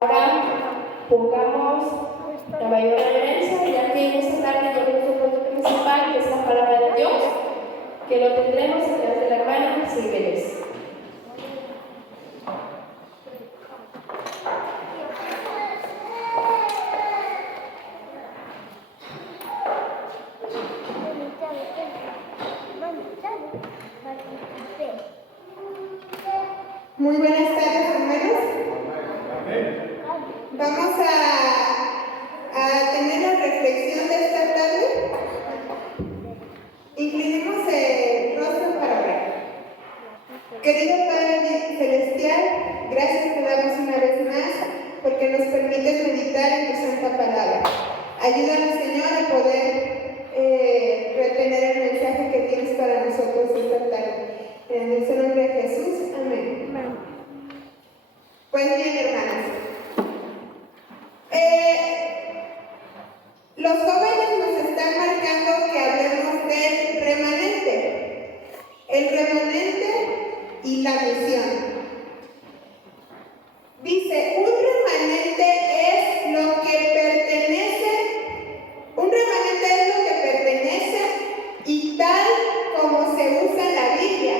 Ahora pongamos la mayor reverencia, ya que en esta tarde tenemos un punto principal, que es la palabra de Dios, que lo tendremos a través de la hermana Silveres. Muy buenas tardes, hermanos. Vamos a tener la reflexión de esta tarde. Inclinemos el rostro para orar. Querido Padre Celestial, gracias te damos una vez más porque nos permites meditar en tu santa palabra. Ayúdanos, Señor, a poder retener el mensaje que tienes para nosotros esta tarde. En el nombre de Jesús, amén. Pues bien, hermanos, los jóvenes nos están marcando que hablemos del remanente, el remanente y la misión. Dice, un remanente es lo que pertenece y tal como se usa en la Biblia.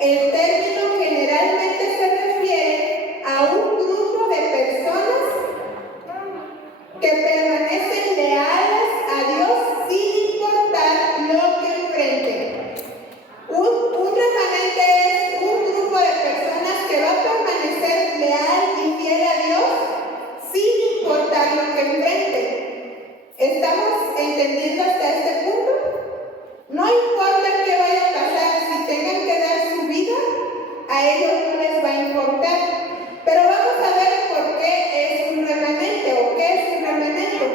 El término generalmente se refiere a un grupo de personas que permanecen leales a Dios sin importar lo que enfrenten. Un remanente es un grupo de personas que va a permanecer leal y fiel a Dios sin importar lo que enfrenten. ¿Estamos entendiendo hasta este punto? No importa qué vaya a pasar, si tengan que dar su vida, a ellos no les va a importar. Pero vamos a ver por qué es un remanente o qué es un remanente.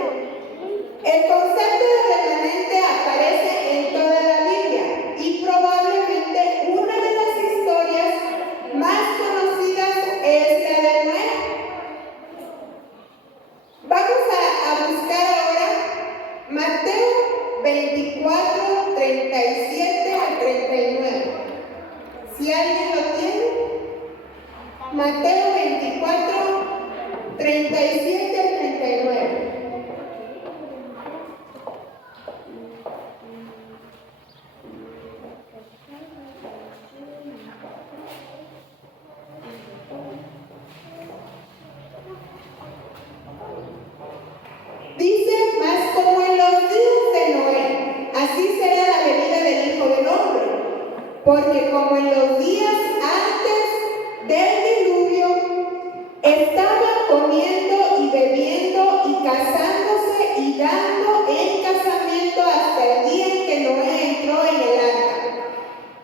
El concepto de remanente aparece en toda la Biblia y probablemente una de las historias más conocidas es la de Noé. Vamos a buscar ahora Mateo 24, 37 al 39. Si alguien lo tiene, Mateo 24, 37 al 39. Dice, mas como en los días de Noé, así será la venida del Hijo del Hombre. Porque como en los días antes del diluvio, estaban comiendo y bebiendo y casándose y dando en casamiento hasta el día en que Noé entró en el arca.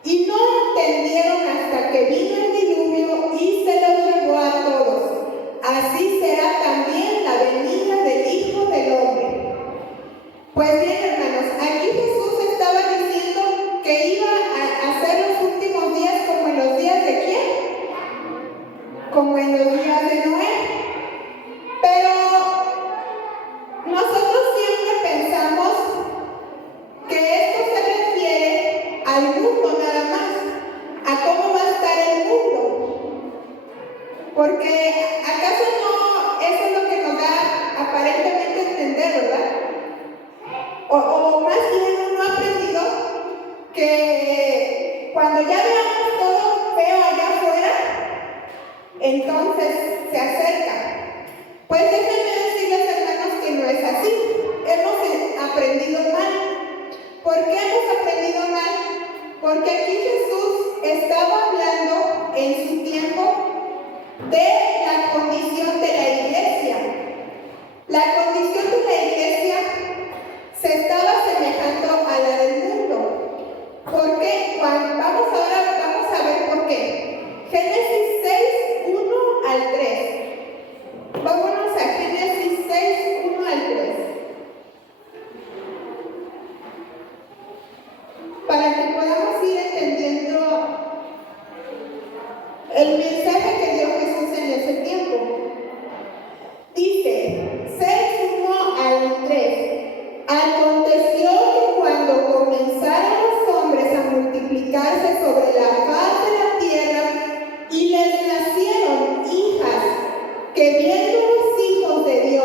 Y no entendieron hasta que vino el diluvio y se los llevó a todos. Así será también la venida del Hijo del Hombre. Pues bien, hermanos, aquí Jesús estaba diciendo que iba a hacer los últimos días como en los días de ¿quién? Como en los días de Noé. Pero nosotros siempre pensamos que esto se refiere al mundo nada más, a cómo va a estar el mundo. Porque ¿acaso no eso es lo que nos da aparentemente entender, verdad? O más bien uno ha aprendido que cuando ya veamos todo feo allá afuera, entonces se acerca. Pues déjenme decirles, hermanos, que no es así. Hemos aprendido mal. ¿Por qué hemos aprendido mal? Porque aquí Jesús estaba hablando en su tiempo de la condición de la iglesia. La condición de la iglesia se estaba asemejando a la del mundo. ¿Por qué? Vamos a ver por qué. Génesis 6, 1 al 3. Vámonos a Génesis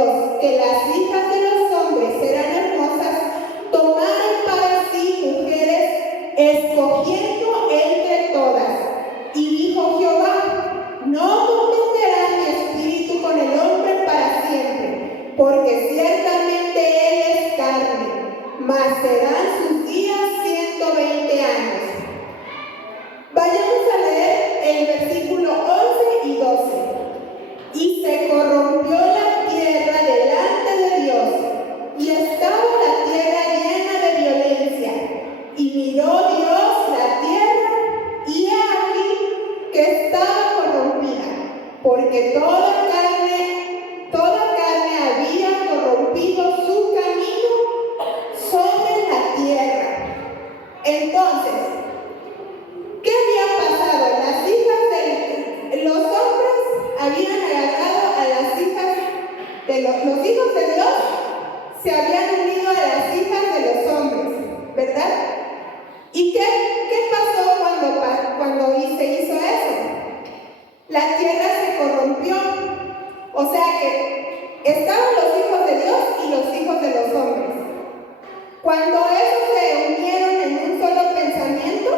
Dios que las hijas de los hombres eran hermosas, tomaron para sí mujeres, escogiendo entre todas. Y dijo Jehová: no contenderá mi espíritu con el hombre para siempre, porque ciertamente él es carne, mas serán sus días 120 años. Vayamos a leer el versículo 11 y 12. Y se corrompió la tierra delante de Dios, y estaba la tierra llena de violencia. Y miró Dios la tierra, y he aquí que estaba corrompida, porque toda carne había corrompido su camino sobre la tierra. Entonces, ¿qué había pasado? Los hombres habían agarrado a las hijas de los hijos de Dios, se habían unido a las hijas de los hombres, ¿verdad? ¿Y qué pasó cuando se hizo eso? La tierra se corrompió. O sea que estaban los hijos de Dios y los hijos de los hombres. Cuando esos se unieron en un solo pensamiento,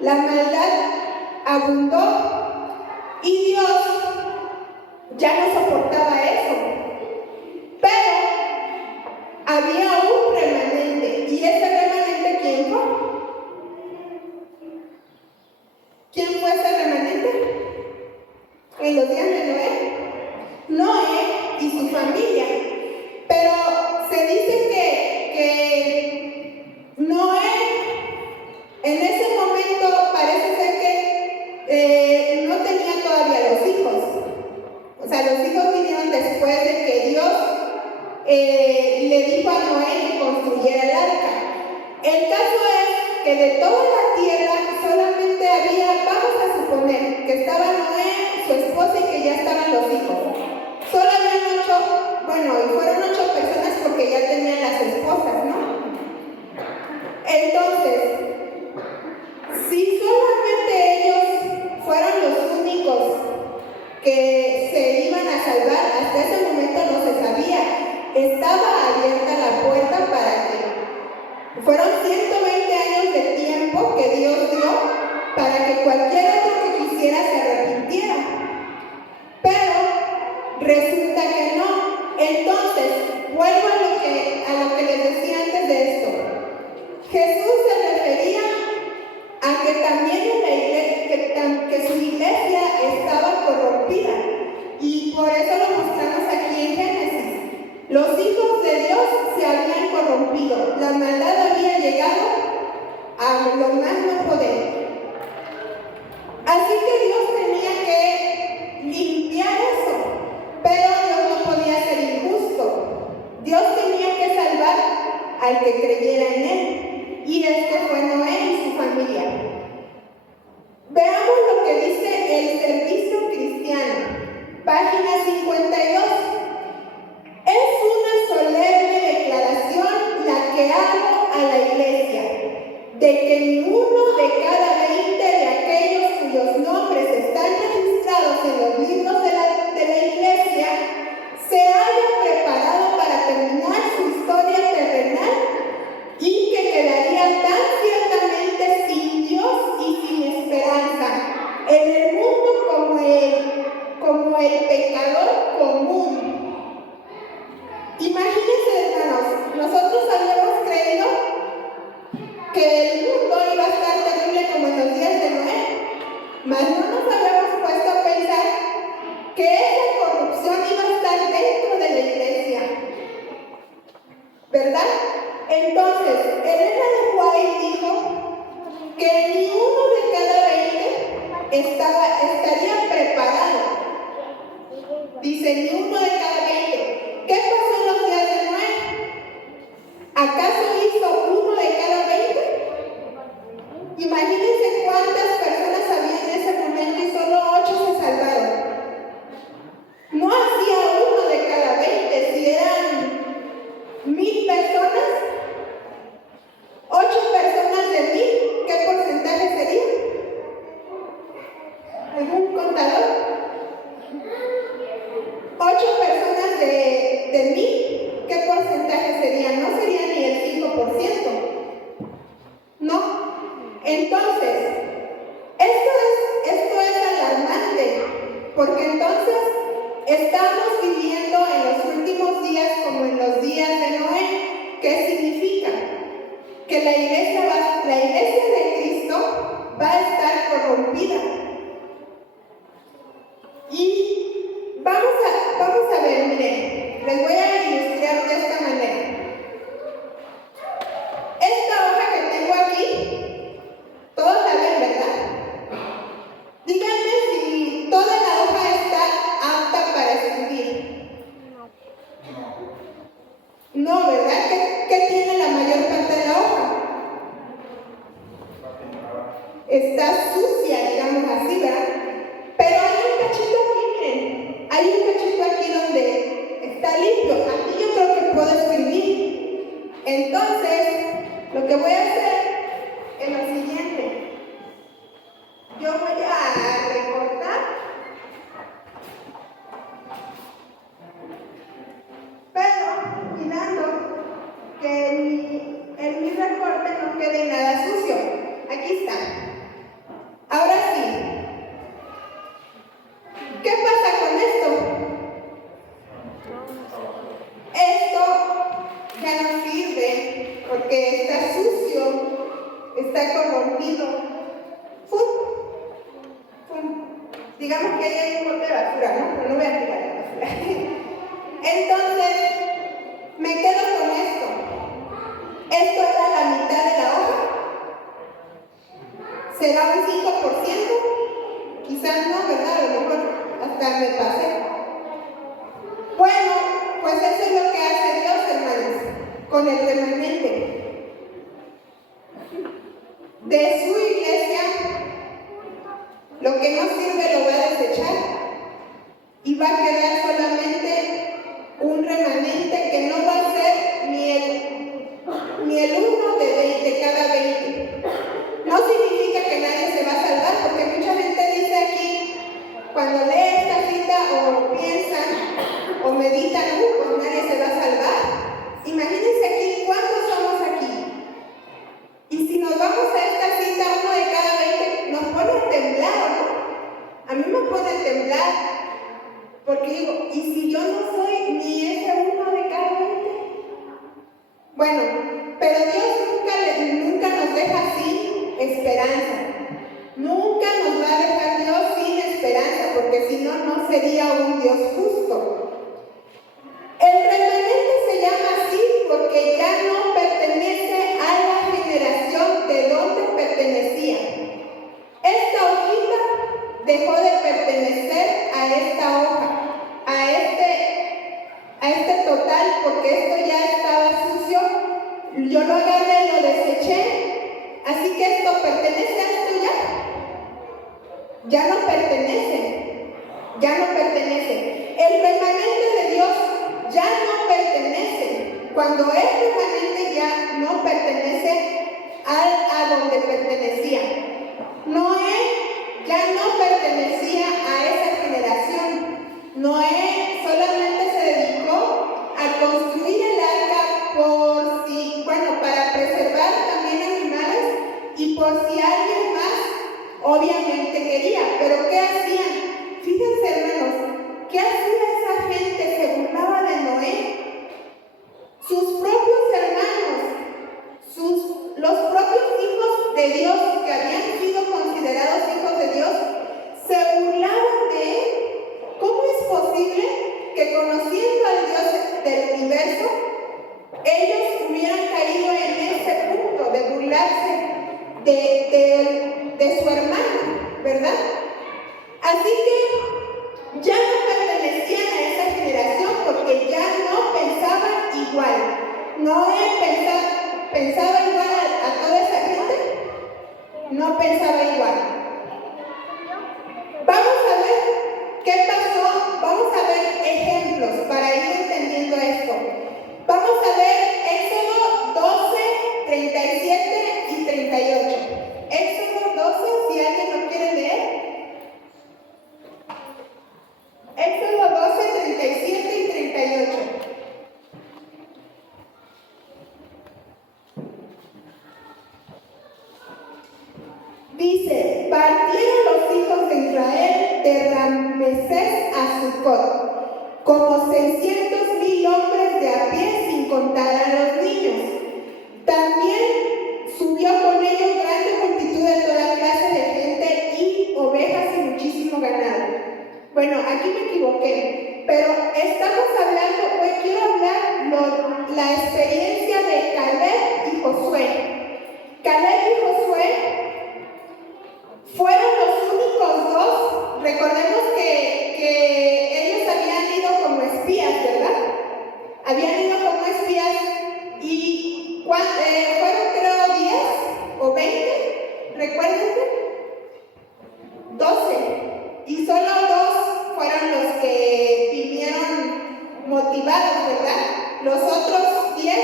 la maldad abundó y Dios ya no soportaba eso. Pero había un remanente. ¿Y ese remanente quién fue? ¿Quién fue ese remanente? En los días de Noé. Noé y su familia. Pero se dice que Noé en ese momento parece ser que no tenía todavía los hijos. O sea, los hijos vinieron después de que Dios le dijo a Noé que construyera el arca. El caso es que de toda la tierra solamente había, vamos a suponer, que estaba Noé, su esposa y que ya estaban los hijos. Solo habían 8, bueno, y fueron 8 personas porque ya tenían las esposas, ¿no? Entonces, si solamente ellos fueron los únicos que se iban a salvar, hasta ese momento no se sabía. Estaba abierta la puerta para que fueron 120 años de tiempo que Dios dio para que cualquier otro que quisiera se arrepintiera. Pero resulta que no. Entonces, vuelvo a lo que les decía antes de esto. Jesús se refería a que también en la iglesia, que su iglesia estaba corrompida. Y por eso lo mostramos aquí en Génesis. Los hijos de Dios se habían corrompido. La maldad había llegado a lo más no poder. Así que Dios tenía que limpiar eso. Pero Dios no podía ser injusto. Dios tenía que salvar al que creyera en él. Y este fue Noé y su familia. Veamos lo que dice el Servicio Cristiano, página 52. Es una solemne declaración la que hago a la iglesia, de que ninguno de cada 20 de aquellos cuyos nombres están registrados en los libros de la iglesia se haya preparado para terminar su historia terrenal y que quedaría tan ciertamente sin Dios y sin esperanza en el mundo como el pecador común. Imagínense, hermanos, nosotros habíamos creído que el mundo iba a estar terrible como en los días de Noé, mas no nos habíamos puesto a pensar que esa corrupción iba a estar dentro de la iglesia, ¿verdad? Entonces, Elena de White dijo que ni uno de cada 20 estaría preparado. Dice, ni uno de cada 20. ¿Qué pasó en los días de Noé? ¿Acaso hizo uno de cada 20? Imagínense cuántas personas había en ese momento y solo 8 se salvaron. No hacía uno de cada 20, si eran 1000 personas, 8 personas de 1000, ¿qué porcentaje sería? ¿Algún contador? 8 personas de Estamos viviendo en los últimos días como en los días de Noé. ¿Qué significa? Que la iglesia de Cristo va a estar corrompida. Y vamos a ver, miren, les voy a ilustrar de esta manera. Esta hoja que tengo aquí, todos la ven, ¿verdad? Díganme si toda la hoja está apta para escribir. No, ¿verdad? ¿Qué tiene la mayor parte de la hoja? Está sucia, digamos así, ¿verdad? Pero hay un cachito aquí, miren. Hay un cachito aquí donde está limpio. Aquí yo creo que puedo escribir. Entonces, lo que voy a hacer es lo siguiente. Yo voy a recortar, pero cuidando que en mi recorte no quede nada sucio. Aquí está. Ahora sí. ¿Qué pasa con esto? Esto ya no sirve porque está sucio, está corrompido. Digamos que hay un bote de basura, ¿no? Pero no voy a tirar la basura. Entonces, me quedo con esto. Esto era la mitad de la hoja. ¿Será un 5%? Quizás no, ¿verdad? A lo mejor hasta me pasé. Bueno, pues eso es lo que hace Dios, hermanos, con el remanente de su iglesia. Lo que no sirve lo va a desechar y va a quedar solamente un remanente que no va a ser ni el 1 de 20 cada 20. No significa que nadie se va a salvar, porque mucha gente dice aquí, cuando lee esta cita o piensan o meditan, pues nadie se va a salvar. Imagínense aquí, ¿cuántos somos aquí? Y si nos vamos a esta cita, 1 de cada 20, nos pone a temblar, ¿no? A mí me pone a temblar, porque digo, ¿y si yo no soy ni ese 1 de cada 20? Bueno, pero Dios nunca nos deja sin esperanza. Nunca nos va a dejar Dios sin esperanza, porque si no, no sería un Dios justo. El remanente se llama así porque ya no pertenece a la generación de donde pertenecía. Esta hojita dejó de pertenecer a esta hoja, a este total, porque esto ya estaba sucio. Yo lo agarré y lo deseché. Así que esto pertenece a esto ya. Ya no pertenece. Ya no pertenece. El remanente de Dios ya no pertenece. Cuando es remanente ya no pertenece a donde pertenecía. Noé ya no pertenecía a esa generación. Noé solamente se dedicó a construir el arca para preservar también animales y por si alguien más obviamente quería. Pero ¿qué hacían? Fíjense, hermanos, ¿qué hacía esa gente? Se burlaba de Noé. Sus propios hermanos, los propios hijos de Dios que habían sido considerados hijos de Dios, se burlaban de él. ¿Cómo es posible que conociendo al Dios del universo, ellos hubieran caído en ese punto de burlarse de su hermano, ¿verdad? Así que ya no pertenecían a esa generación porque ya no pensaban igual. Noé pensaba igual a toda esa gente, no pensaba igual. Vamos a ver qué pasó, vamos a ver ejemplos para como 600,000 hombres de a pie, sin contar a los niños. También subió con ellos grande multitud de toda clase de gente y ovejas y muchísimo ganado. Bueno, aquí me equivoqué, pero estamos hablando, hoy quiero hablar la experiencia de Caleb y Josué. Caleb y Josué fueron los únicos dos. Recordemos que ellos habían ido como espías, ¿verdad? Habían ido como espías y fueron creo 10 o 20, recuérdense, 12. Y solo 2 fueron los que vinieron motivados, ¿verdad? Los otros 10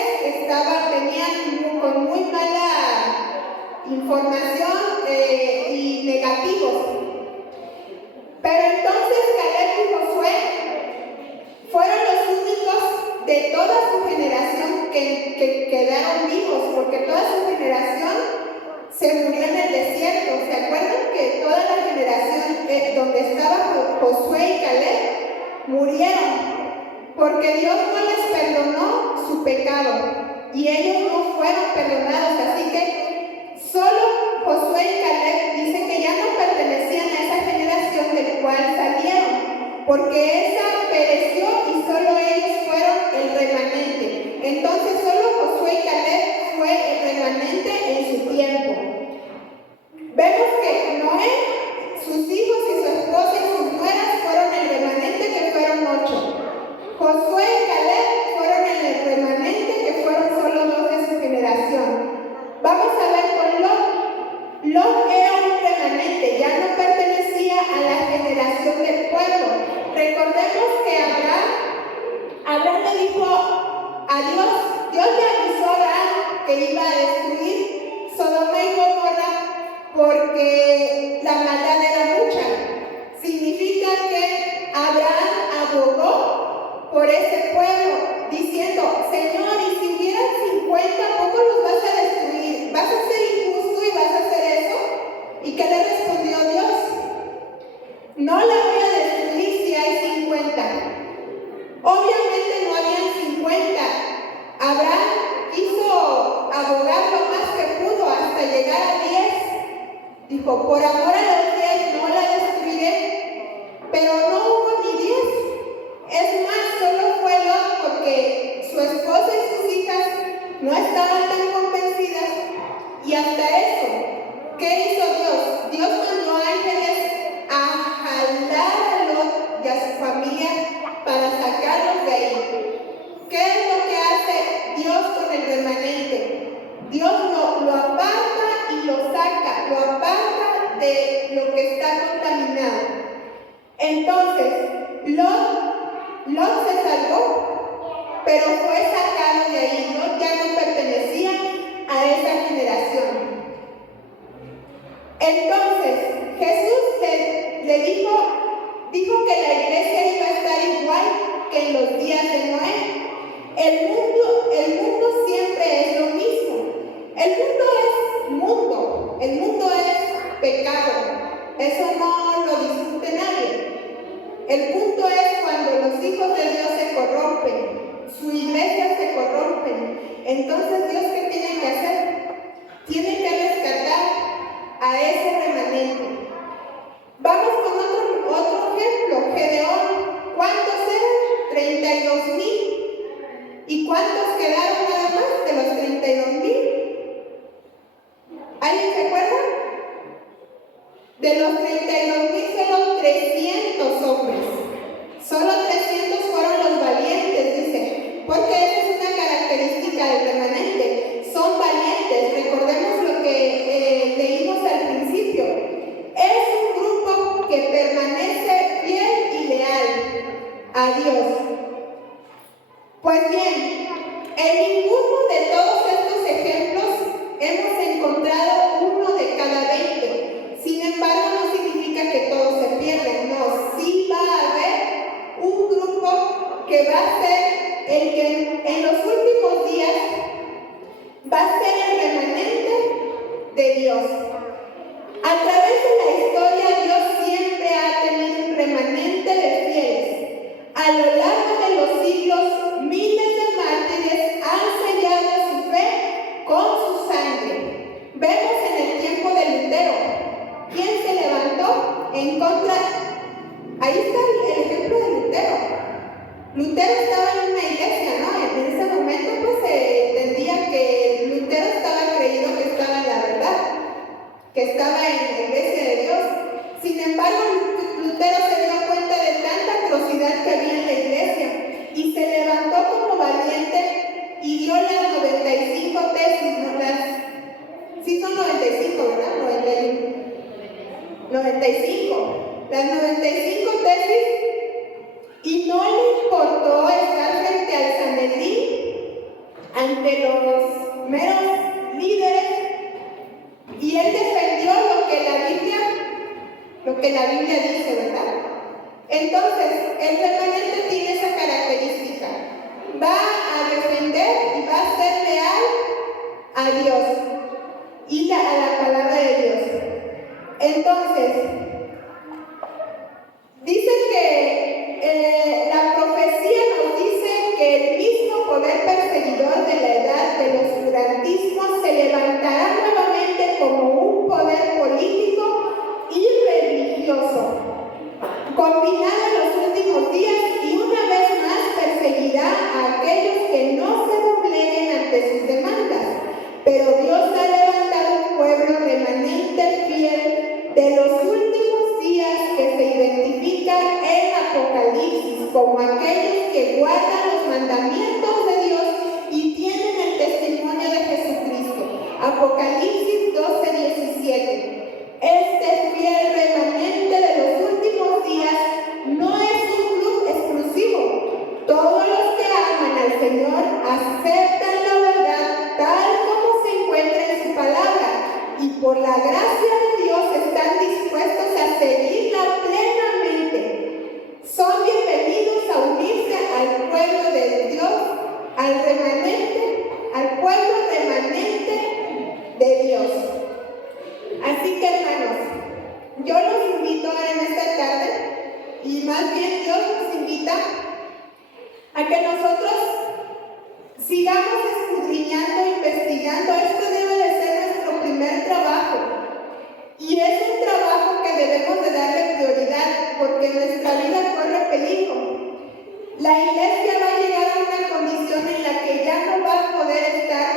venían con muy mala información y negativos. Pero entonces Caleb y Josué fueron los únicos de toda su generación que quedaron vivos, porque toda su generación se murió en el desierto. ¿Se acuerdan que toda la generación donde estaba Josué y Caleb murieron? Porque Dios no les perdonó su pecado y ellos no fueron perdonados. Así que solo Josué y Caleb dicen que ya no pertenecían a esa generación del cual salieron, porque esa pereció y solo ellos fueron el remanente. Entonces solo Josué y Caleb fue el remanente en su tiempo. Vemos que Noé, sus hijos y su esposa y sus nueras fueron el remanente, que fueron 8. Josué y Caleb fueron el remanente, que fueron solo 2 de su generación. Vamos a ver con Lot. Lot era un remanente, ya no pertenecía a la generación del pueblo. Recordemos que Abraham le dijo a Dios le avisó a Abraham que iba a destruir Sodoma y Gomorra porque la maldad era mucha. Significa que Abraham abogó por ese pueblo, diciendo: Señor, y si hubieran 50, ¿poco los vas a destruir? ¿Vas a ser injusto y vas a hacer eso? ¿Y qué le respondió Dios? No la voy a destruir si hay 50. Obviamente no habían 50. Abraham quiso abogar lo más que pudo hasta llegar a 10. Dijo: por amor a los 10 no la destruiré. Pero no hubo ni 10. Es más, solo fue Lot, porque su esposa y sus hijas no estaban tan convencidas. Y hasta eso, ¿qué hizo Dios? Dios mandó ángeles a jalar a Lot y a su familia para sacarlos de ahí. ¿Qué es lo que hace Dios con el remanente? Dios lo aparta y lo saca, lo aparta de lo que está contaminado. Entonces, Lot se salvó, pero fue sacado de ahí. Lot ya no pertenecía a esa generación. Entonces, Jesús le dijo que la iglesia iba a estar igual que en los días de Noé. El mundo siempre es lo mismo. El mundo es pecado. Eso no lo discute nadie. El punto es cuando los hijos de Dios se corrompen, su iglesia se corrompen. Entonces, ¿Dios qué tiene que hacer? Tiene que rescatar a ese remanente. Vamos con otro ejemplo. Gedeón, ¿cuántos eran? 32,000. ¿Y cuántos quedaron nada más de los 32,000? ¿Alguien se acuerda? De los 32,000 solo 300 hombres. Solo 300 fueron los valientes, dice. Porque esa es una característica del remanente. Son valientes. Recordemos lo que leímos al principio. Es un grupo que permanece fiel y leal a Dios. Pues bien, en ninguno de todos estos ejemplos hemos encontrado uno de cada 20. Sin embargo, no significa que todos se pierden. No, sí va a haber un grupo que va a ser el que en los últimos días va a ser el remanente de Dios. A través de la historia, Dios siempre ha tenido un remanente de fieles. A lo largo de los siglos, miles de mártires han sellado su fe con su sangre. Vemos en el tiempo de Lutero, ¿quién se levantó en contra? Ahí está el ejemplo de Lutero. Lutero estaba en una iglesia, ¿no? En ese momento pues se entendía que Lutero estaba creído que estaba en la verdad, que estaba en la iglesia de Dios. Sin embargo, Lutero se dio cuenta de tanta atrocidad que había en la iglesia y se levantó como valiente y dio las 95 tesis, ¿no? Sí son 95, ¿verdad? 95. Las 95 tesis, y no le importó estar frente al Sanedrín, ante los meros líderes, y él defendió lo que la Biblia dice, ¿verdad? Entonces, el remanente tiene esa característica. Va a defender y va a ser leal a Dios y a la palabra de Dios. Entonces, dice que la profecía nos dice que el mismo poder perseguidor de la edad del oscurantismo se levantará nuevamente como un poder político y religioso, combinado en los últimos días, y una vez más perseguirá a aquellos que no se dobleguen ante sus demandas. Pero Dios ha levantado un pueblo remanente fiel de los últimos días que se identifica en Apocalipsis como aquellos que guardan los mandamientos de Dios y tienen el testimonio de Jesucristo. Apocalipsis 12:17. Este fiel remanente de los últimos días no es un club exclusivo. Todos los que aman al Señor aceptan la verdad tal como se encuentra en su palabra y por la gracia de Dios están dispuestos a seguirla plenamente. Son bienvenidos a unirse al pueblo de Dios, al pueblo remanente de Dios. Así que, hermanos, yo los invito en esta tarde, y más bien Dios nos invita a que nosotros sigamos escudriñando, investigando. Esto debe de ser nuestro primer trabajo. Y es un trabajo que debemos de darle prioridad, porque nuestra vida corre peligro. La iglesia va a llegar a una condición en la que ya no va a poder estar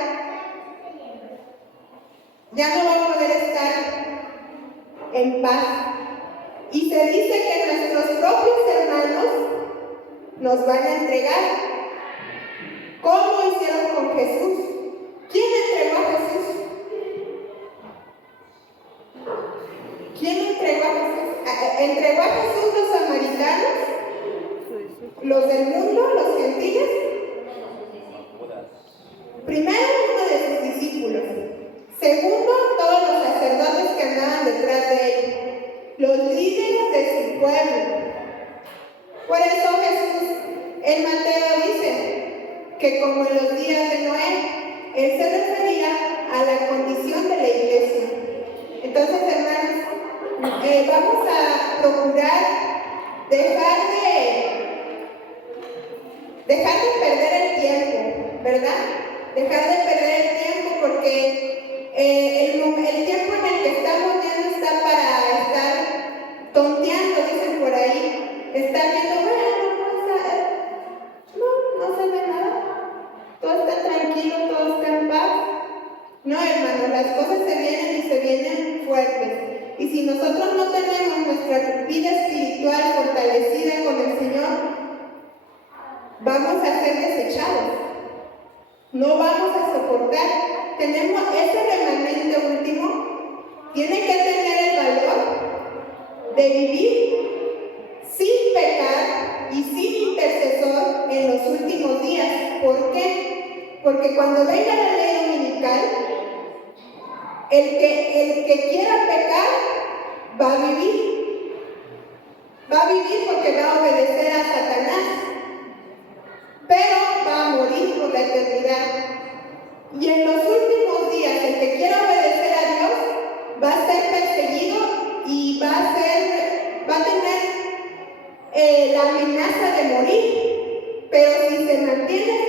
en paz. Y se dice que nuestros propios hermanos nos van a entregar. ¿Cómo hicieron con Jesús? ¿Quién entregó a Jesús? ¿Quién entregó a Jesús? ¿Entregó a Jesús los samaritanos? ¿Los del mundo? ¿Los gentiles? Primero, uno de sus discípulos. Segundo, todos los sacerdotes que andaban detrás de él, los líderes de su pueblo. Por eso Jesús en Mateo dice que como en los días de Noé, él se refería a la condición de la iglesia. Entonces, hermanos, vamos a procurar dejar de perder el tiempo, ¿verdad? Dejar de perder el tiempo, porque el tiempo en el que estamos ya no está para estar tonteando, dicen por ahí. Está viendo, no se ve nada. Todo está tranquilo, todo está en paz. No, hermano, las cosas se vienen y se vienen fuertes. Y si nosotros no tenemos nuestra vida espiritual fortalecida con el Señor, vamos a ser desechados. No vamos a soportar. Tenemos ese remanente último, tiene que tener el valor de vivir sin pecar y sin intercesor en los últimos días. ¿Por qué? Porque cuando venga la ley dominical, el que quiera pecar va a vivir. Va a vivir porque va a obedecer a Satanás, pero va a morir por la eternidad. Y en los últimos días, el que quiera obedecer a Dios va a ser perseguido y va a tener la amenaza de morir. pero si se mantiene